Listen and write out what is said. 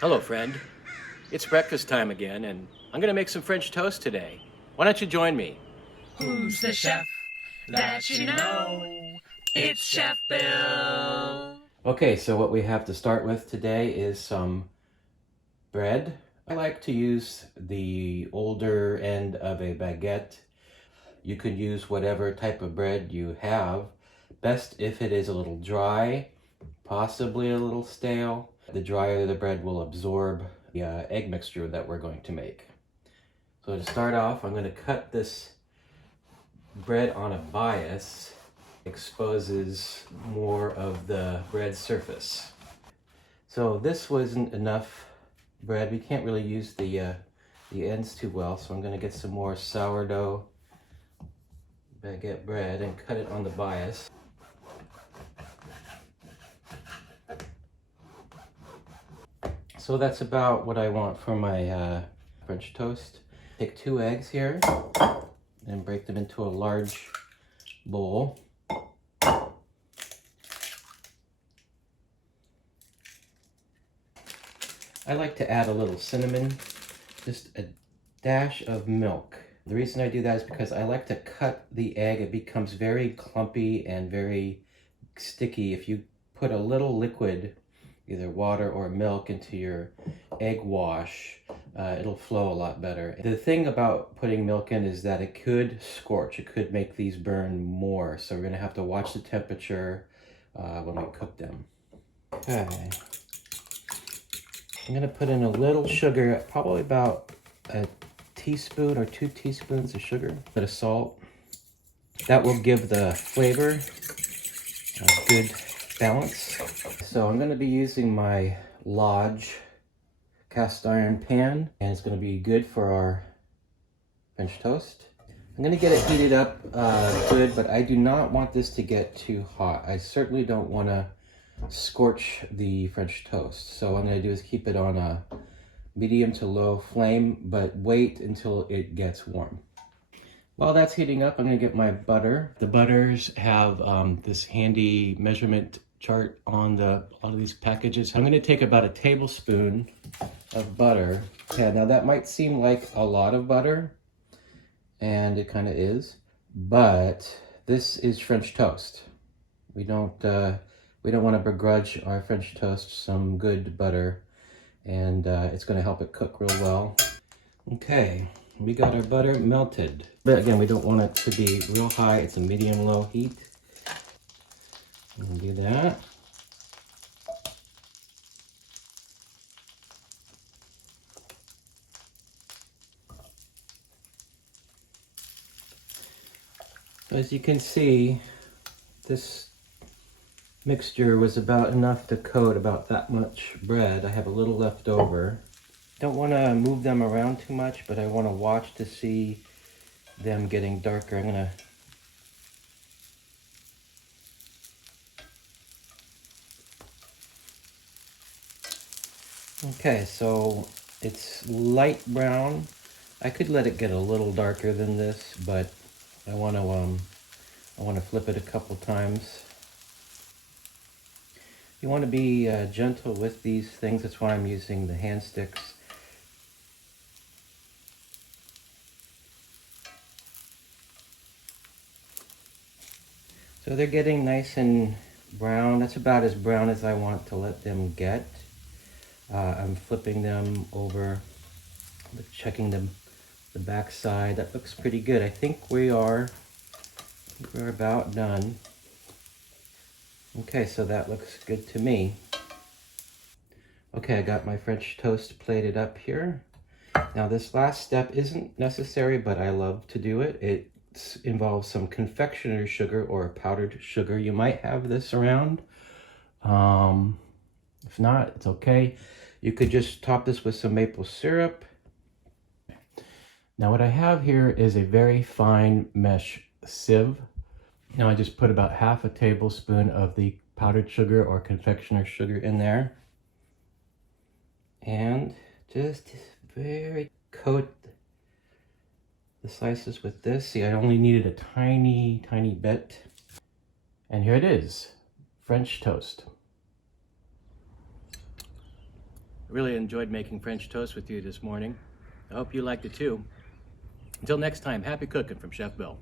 Hello, friend. It's breakfast time again, and I'm gonna make some French toast today. Why don't you join me? Who's the chef that you know? It's Chef Bill. Okay, so what we have to start with today is some bread. I like to use the older end of a baguette. You could use whatever type of bread you have. Best if it is a little dry, possibly a little stale. The drier the bread will absorb the egg mixture that we're going to make. So to start off, I'm going to cut this bread on a bias. Exposes more of the bread surface. So this wasn't enough bread. We can't really use the ends too well, so I'm going to get some more sourdough baguette bread and cut it on the bias. So that's about what I want for my French toast. Take 2 eggs here and break them into a large bowl. I like to add a little cinnamon, just a dash of milk. The reason I do that is because I like to cut the egg. It becomes very clumpy and very sticky. If you put a little liquid, either water or milk, into your egg wash, it'll flow a lot better. The thing about putting milk in is that it could scorch. It could make these burn more. So we're going to have to watch the temperature when we cook them. Okay. I'm going to put in a little sugar, probably about a teaspoon or 2 teaspoons of sugar, a bit of salt. That will give the flavor a good balance. So I'm going to be using my Lodge cast iron pan, and it's going to be good for our French toast. I'm going to get it heated up good, but I do not want this to get too hot. I certainly don't want to scorch the French toast. So what I'm going to do is keep it on a medium to low flame, but wait until it gets warm. While that's heating up, I'm going to get my butter. The butters have this handy measurement chart on a lot of these packages. I'm going to take about a tablespoon of butter. Okay, now that might seem like a lot of butter, and it kind of is, but this is French toast. We don't want to begrudge our French toast some good butter, and it's going to help it cook real well. Okay, we got our butter melted. But again, we don't want it to be real high. It's a medium-low heat. We'll do that. So as you can see, this mixture was about enough to coat about that much bread. I have a little left over. Don't want to move them around too much, but I want to watch to see them getting darker. I'm going to Okay, so it's light brown. I could let it get a little darker than this, but I want to flip it a couple times. You want to be gentle with these things. That's why I'm using the Handsticks. So they're getting nice and brown. That's about as brown as I want to let them get. I'm flipping them over, checking the back side. That looks pretty good. I think we're about done. Okay, so that looks good to me. Okay, I got my French toast plated up here. Now this last step isn't necessary, but I love to do it. It involves some confectioner's sugar or powdered sugar. You might have this around. If not, it's okay. You could just top this with some maple syrup. Now what I have here is a very fine mesh sieve. Now I just put about half a tablespoon of the powdered sugar or confectioner's sugar in there. And just very coat the slices with this. See, I only needed a tiny, tiny bit. And here it is, French toast. I really enjoyed making French toast with you this morning. I hope you liked it too. Until next time, happy cooking from Chef Bill.